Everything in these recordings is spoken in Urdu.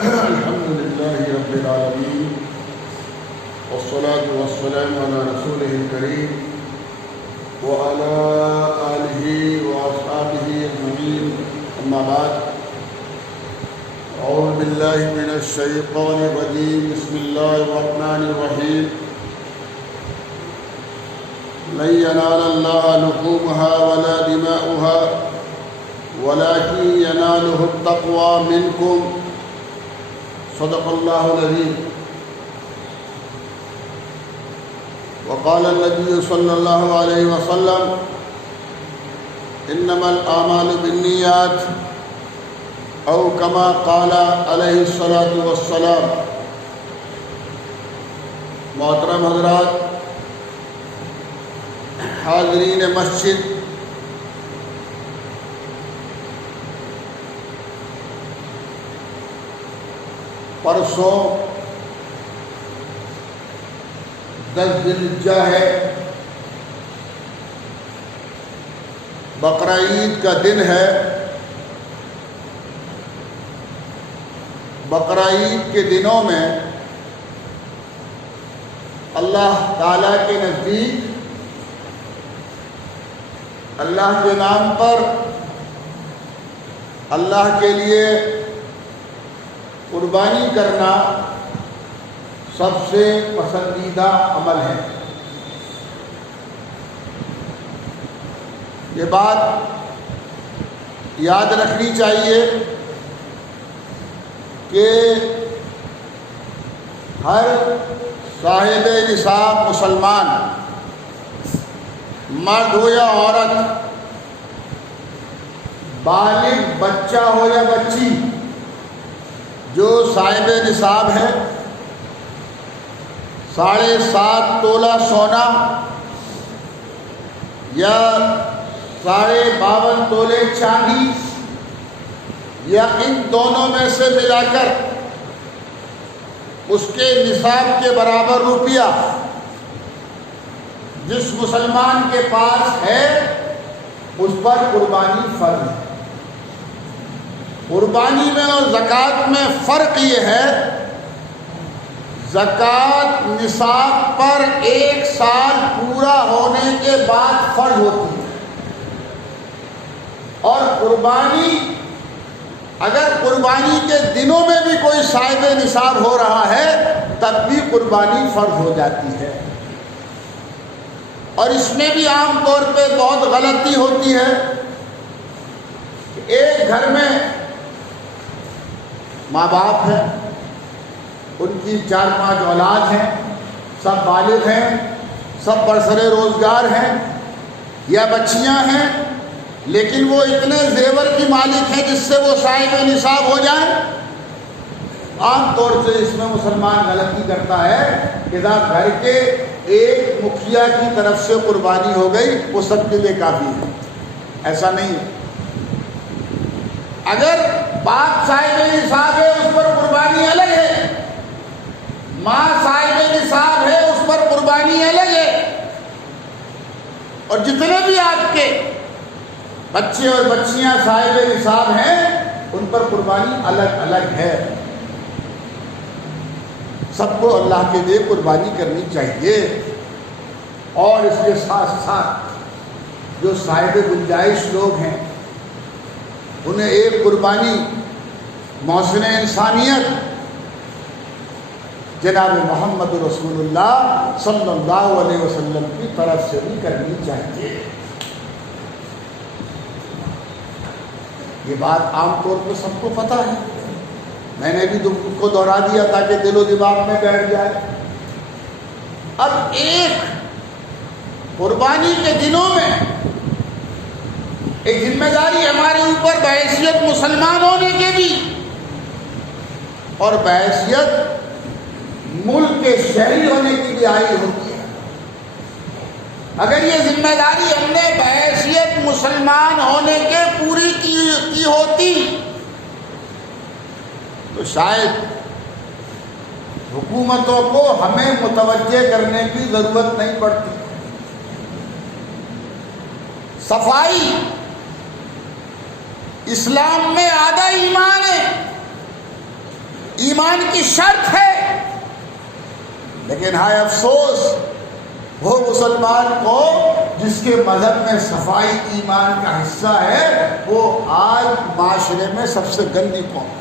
الحمد لله رب العالمين والصلاة والسلام على رسوله الكريم وعلى آله وأصحابه أجمعين أما بعد أعوذ بالله من الشيطان الرجيم بسم الله الرحمن الرحيم لن ينال الله لحومها ولا دماؤها ولكن يناله التقوى منكم صدق الله العظيم وقال النبي صلى الله عليه وسلم إنما الأعمال بالنيات أو كما قال عليه الصلاة والسلام. محترم حضرات، حاضرین مسجد، پرسوں 10 ذی الحجہ ہے، بقرہ عید کا دن ہے. بقرہ عید کے دنوں میں اللہ تعالیٰ کے نزدیک اللہ کے نام پر اللہ کے لیے قربانی کرنا سب سے پسندیدہ عمل ہے. یہ بات یاد رکھنی چاہیے کہ ہر صاحب نصاب مسلمان، مرد ہو یا عورت، بالغ بچہ ہو یا بچی، جو صاحب نصاب ہے، 7.5 تولہ سونا یا 52.5 تولے چاندی یا ان دونوں میں سے ملا کر اس کے نصاب کے برابر روپیہ جس مسلمان کے پاس ہے اس پر قربانی فرض ہے. قربانی میں اور زکوٰۃ میں فرق یہ ہے، زکوٰۃ نصاب پر 1 سال پورا ہونے کے بعد فرض ہوتی ہے، اور قربانی اگر قربانی کے دنوں میں بھی کوئی صاحب نصاب ہو رہا ہے تب بھی قربانی فرض ہو جاتی ہے. اور اس میں بھی عام طور پہ بہت غلطی ہوتی ہے کہ ایک گھر میں ماں باپ ہیں، ان کی 4-5 اولاد ہیں، سب بالغ ہیں، سب برسر روزگار ہیں، یا بچیاں ہیں لیکن وہ اتنے زیور کی مالک ہیں جس سے وہ صاحب نصاب ہو جائیں. عام طور سے اس میں مسلمان غلطی کرتا ہے کہ گھر کے ایک مکھیا کی طرف سے قربانی ہو گئی وہ سب کے لیے کافی ہے. ایسا نہیں ہے. اگر باپ صاحب نصاب ہے اس پر قربانی الگ ہے، ماں صاحب نصاب ہے اس پر قربانی الگ ہے، اور جتنے بھی آپ کے بچے اور بچیاں صاحب نصاب ہیں ان پر قربانی الگ الگ ہے. سب کو اللہ کے لیے قربانی کرنی چاہیے. اور اس کے ساتھ ساتھ جو صاحب گنجائش لوگ ہیں انہیں ایک قربانی محسن انسانیت جناب محمد رسول اللہ صلی اللہ علیہ وسلم کی طرف سے بھی کرنی چاہیے. یہ بات عام طور پہ سب کو پتہ ہے، میں نے بھی تم کو دوہرا دیا تاکہ دل و دماغ میں بیٹھ جائے. اب ایک قربانی کے دنوں میں ایک ذمہ داری ہمارے اوپر بحیثیت مسلمان ہونے کے بھی اور بحیثیت ملک کے شہری ہونے کی بھی آئی ہوتی ہے. اگر یہ ذمہ داری ہم نے بحیثیت مسلمان ہونے کے پوری کی ہوتی تو شاید حکومتوں کو ہمیں متوجہ کرنے کی ضرورت نہیں پڑتی. صفائی اسلام میں آدھا ایمان ہے. ایمان کی شرط ہے، لیکن ہائے افسوس وہ مسلمان کو جس کے مذہب میں صفائی ایمان کا حصہ ہے، وہ آج معاشرے میں سب سے گندی قوم ہے۔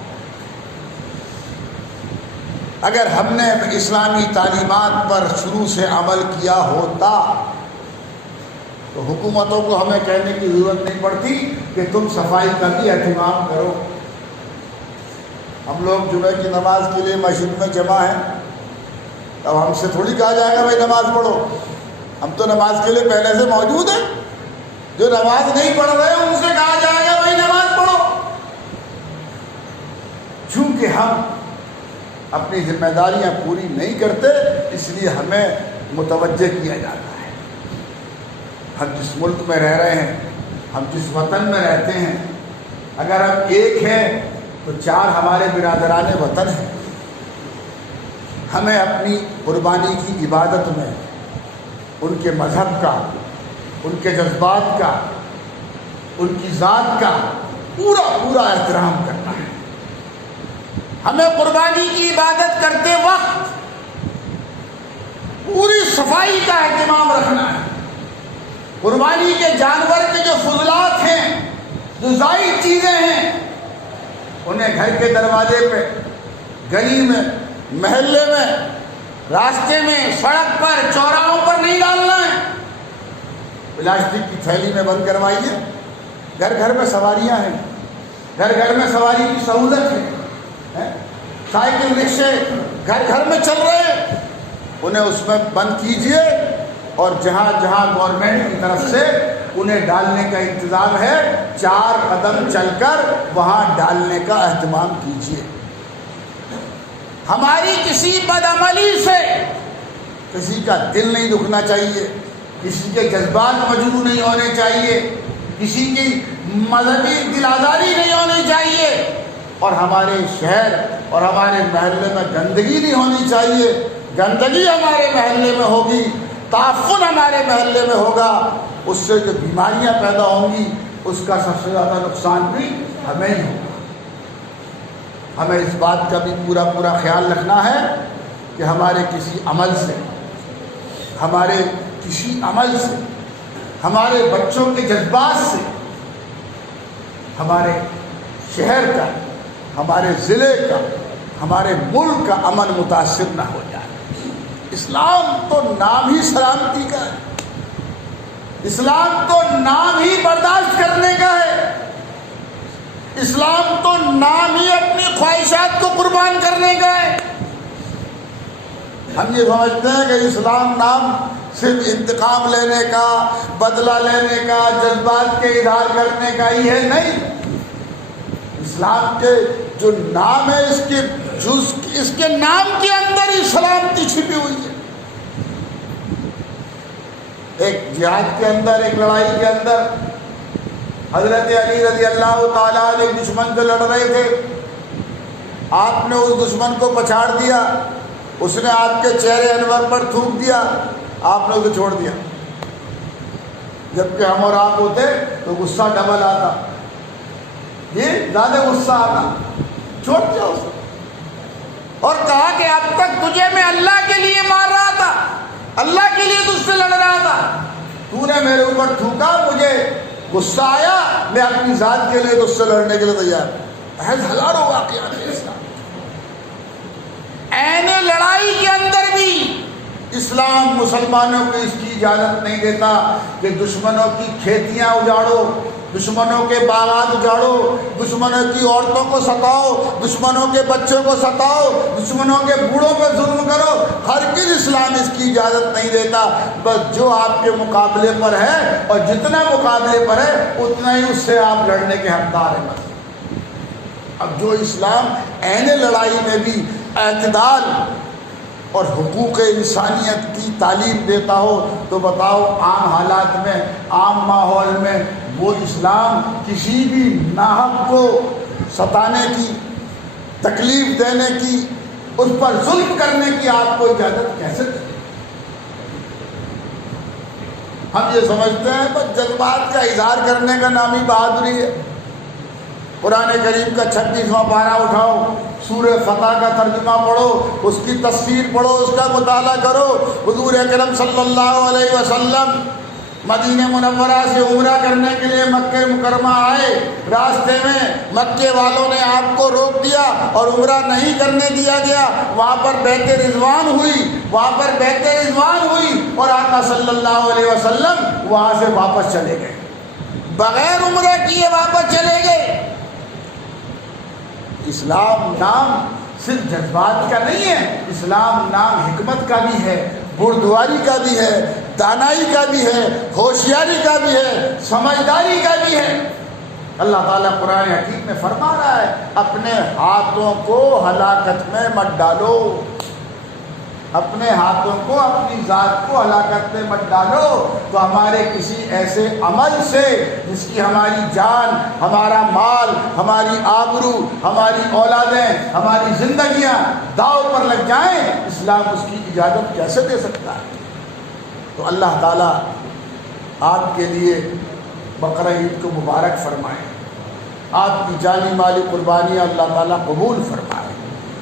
اگر ہم نے اسلامی تعلیمات پر شروع سے عمل کیا ہوتا تو حکومتوں کو ہمیں کہنے کی ضرورت نہیں پڑتی کہ تم صفائی کا بھی اہتمام کرو۔ ہم لوگ جمعہ کی نماز کے لیے مسجد میں جمع ہیں، اب ہم سے تھوڑی کہا جائے گا بھائی نماز پڑھو، ہم تو نماز کے لیے پہلے سے موجود ہیں۔ جو نماز نہیں پڑھ رہے ان سے کہا جائے گا بھائی نماز پڑھو۔ چونکہ ہم اپنی ذمہ داریاں پوری نہیں کرتے، اس لیے ہمیں متوجہ کیا جاتا ہے۔ ہم جس ملک میں رہ رہے ہیں، ہم جس وطن میں رہتے ہیں، اگر ہم ایک ہیں تو 4 ہمارے برادران وطن ہیں۔ ہمیں اپنی قربانی کی عبادت میں ان کے مذہب کا، ان کے جذبات کا، ان کی ذات کا پورا احترام کرنا ہے۔ ہمیں قربانی کی عبادت کرتے وقت پوری صفائی کا اہتمام رکھنا ہے۔ قربانی کے جانور کے جو فضلات ہیں، جو زائد چیزیں ہیں، انہیں گھر کے دروازے پہ، گلی میں، محلے میں، راستے میں، سڑک پر، چوراہوں پر نہیں ڈالنا ہے۔ پلاسٹک کی تھیلی میں بند کروائیے۔ گھر گھر میں سواریاں ہیں، گھر گھر میں سواری کی سہولت ہے، سائیکل رکشے گھر گھر میں چل رہے ہیں، انہیں اس میں بند کیجئے، اور جہاں جہاں گورنمنٹ کی طرف سے انہیں ڈالنے کا انتظام ہے 4 قدم چل کر وہاں ڈالنے کا اہتمام کیجئے۔ ہماری کسی بدعملی سے کسی کا دل نہیں دکھنا چاہیے، کسی کے جذبات مجروح نہیں ہونے چاہیے، کسی کی مذہبی دل آزاری نہیں ہونی چاہیے، اور ہمارے شہر اور ہمارے محلے میں گندگی نہیں ہونی چاہیے۔ گندگی ہمارے محلے میں ہوگی، تعفن ہمارے محلے میں ہوگا، اس سے جو بیماریاں پیدا ہوں گی اس کا سب سے زیادہ نقصان بھی ہمیں ہی ہوگا۔ ہمیں اس بات کا بھی پورا خیال رکھنا ہے کہ ہمارے کسی عمل سے، ہمارے بچوں کے جذبات سے ہمارے شہر کا، ہمارے ضلع کا، ہمارے ملک کا امن متاثر نہ ہو جائے۔ اسلام تو نام ہی سلامتی کا ہے، اسلام تو نام ہی برداشت کرنے کا ہے، اسلام تو نام ہی اپنی خواہشات کو قربان کرنے کا ہے۔ ہم یہ سمجھتے ہیں کہ اسلام نام صرف انتقام لینے کا، بدلہ لینے کا، جذبات کے اظہار کرنے کا ہی ہے، نہیں۔ اسلام کے جو نام ہے، اس کے نام کے اندر ہی سلامتی چھپی ہوئی ہے۔ ایک جہاد کے اندر، ایک لڑائی کے اندر حضرت علی رضی اللہ تعالیٰ ایک دشمن سے لڑ رہے تھے، آپ نے اس دشمن کو پچھاڑ دیا، اس نے آپ کے چہرے انور پر تھوک دیا، آپ نے اسے چھوڑ دیا۔ جبکہ ہم اور آپ ہوتے تو غصہ ڈبل آتا، یہ زیادہ غصہ آتا، چھوڑ دیا اسے، اور کہا کہ اب تک تجھے میں اللہ کے لیے مار رہا تھا، اللہ کے لیے تجھ سے لڑ رہا تھا، تو نے میرے اوپر تھوکا، مجھے غصہ آیا، میں اپنی ذات کے لیے تجھ سے لڑنے کے لیے تیار ہوں۔ ہزاروں واقعات ہیں اسلام، عین لڑائی کے اندر بھی اسلام مسلمانوں کو اس کی اجازت نہیں دیتا کہ دشمنوں کی کھیتیاں اجاڑو، دشمنوں کے باغات اجاڑو، دشمنوں کی عورتوں کو ستاؤ، دشمنوں کے بچوں کو ستاؤ، دشمنوں کے بوڑھوں پہ ظلم کرو، ہرگز اسلام اس کی اجازت نہیں دیتا۔ بس جو آپ کے مقابلے پر ہے اور جتنا مقابلے پر ہے اتنا ہی اس سے آپ لڑنے کے حقدار ہیں۔ بس اب جو اسلام عین لڑائی میں بھی اعتدال اور حقوق انسانیت کی تعلیم دیتا ہو تو بتاؤ عام حالات میں، عام ماحول میں وہ اسلام کسی بھی ناحق کو ستانے کی، تکلیف دینے کی، اس پر ظلم کرنے کی آپ کو اجازت کیسے دے؟ ہم یہ سمجھتے ہیں بس جذبات کا اظہار کرنے کا نام ہی بہادری ہے، قرآن کریم کا 26واں پارہ اٹھاؤ، سورہ فتح کا ترجمہ پڑھو، اس کی تفسیر پڑھو، اس کا مطالعہ کرو۔ حضور اکرم صلی اللہ علیہ وسلم مدینہ منورہ سے عمرہ کرنے کے لیے مکہ مکرمہ آئے، راستے میں مکے والوں نے آپ کو روک دیا اور عمرہ نہیں کرنے دیا گیا۔ وہاں پر بیعت رضوان ہوئی اور آقا صلی اللہ علیہ وسلم وہاں سے واپس چلے گئے، بغیر عمرہ کیے واپس چلے گئے۔ اسلام نام صرف جذبات کا نہیں ہے، اسلام نام حکمت کا بھی ہے، بردواری کا بھی ہے، دانائی کا بھی ہے، ہوشیاری کا بھی ہے، سمجھداری کا بھی ہے۔ اللہ تعالیٰ قرآن حکیم میں فرما رہا ہے اپنے ہاتھوں کو ہلاکت میں مت ڈالو، اپنے ہاتھوں کو، اپنی ذات کو ہلاکت میں مت ڈالو۔ تو ہمارے کسی ایسے عمل سے جس کی ہماری جان، ہمارا مال، ہماری آبرو، ہماری اولادیں، ہماری زندگیاں داؤ پر لگ جائیں، اسلام اس کی اجازت کیسے دے سکتا ہے؟ تو اللہ تعالیٰ آپ کے لیے بقرہ عید کو مبارک فرمائے، آپ کی جانی مالی قربانیاں اللہ تعالیٰ قبول فرمائے،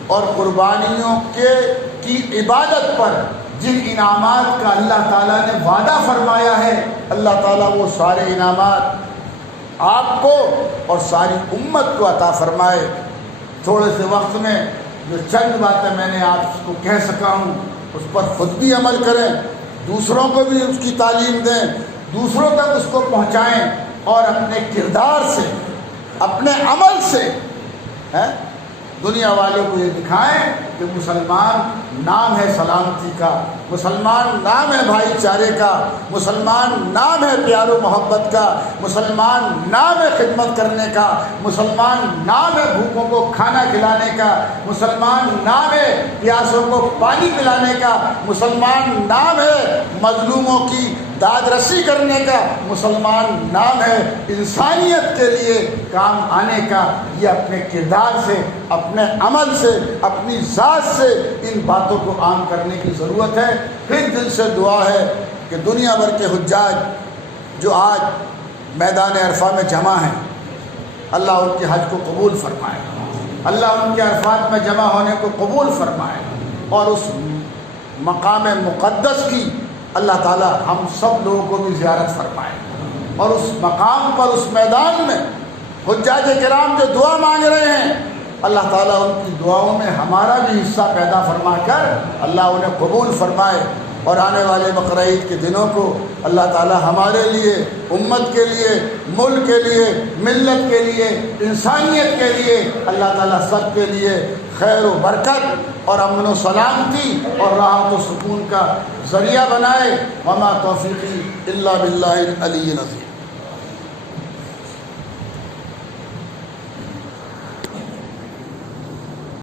اور قربانیوں کی عبادت پر جن انعامات کا اللہ تعالیٰ نے وعدہ فرمایا ہے، اللہ تعالیٰ وہ سارے انعامات آپ کو اور ساری امت کو عطا فرمائے۔ تھوڑے سے وقت میں جو چند باتیں میں نے آپ کو کہہ سکا ہوں اس پر خود بھی عمل کریں، دوسروں کو بھی اس کی تعلیم دیں، دوسروں تک اس کو پہنچائیں، اور اپنے کردار سے، اپنے عمل سے دنیا والوں کو یہ دکھائیں کہ مسلمان نام ہے سلامتی کا، مسلمان نام ہے بھائی چارے کا، مسلمان نام ہے پیار و محبت کا، مسلمان نام ہے خدمت کرنے کا، مسلمان نام ہے بھوکوں کو کھانا کھلانے کا، مسلمان نام ہے پیاسوں کو پانی پلانے کا، مسلمان نام ہے مظلوموں کی داد رسی کرنے کا، مسلمان نام ہے انسانیت کے لیے کام آنے کا۔ یہ اپنے کردار سے، اپنے عمل سے، اپنی ذات سے ان باتوں کو عام کرنے کی ضرورت ہے۔ پھر دل سے دعا ہے کہ دنیا بھر کے حجاج جو آج میدان عرفہ میں جمع ہیں، اللہ ان کے حج کو قبول فرمائے، اللہ ان کے عرفات میں جمع ہونے کو قبول فرمائے، اور اس مقام مقدس کی اللہ تعالیٰ ہم سب لوگوں کو بھی زیارت فرمائے، اور اس مقام پر، اس میدان میں حجاج کرام جو دعا مانگ رہے ہیں، اللہ تعالیٰ ان کی دعاؤں میں ہمارا بھی حصہ پیدا فرما کر اللہ انہیں قبول فرمائے، اور آنے والے بقرہ عید کے دنوں کو اللہ تعالیٰ ہمارے لیے، امت کے لیے، ملک کے لیے، ملت کے لیے، انسانیت کے لیے، اللہ تعالیٰ سب کے لیے خیر و برکت اور امن و سلامتی اور راحت و سکون کا ذریعہ بنائے۔ وما توفیقی الا باللہ العلی العظیم۔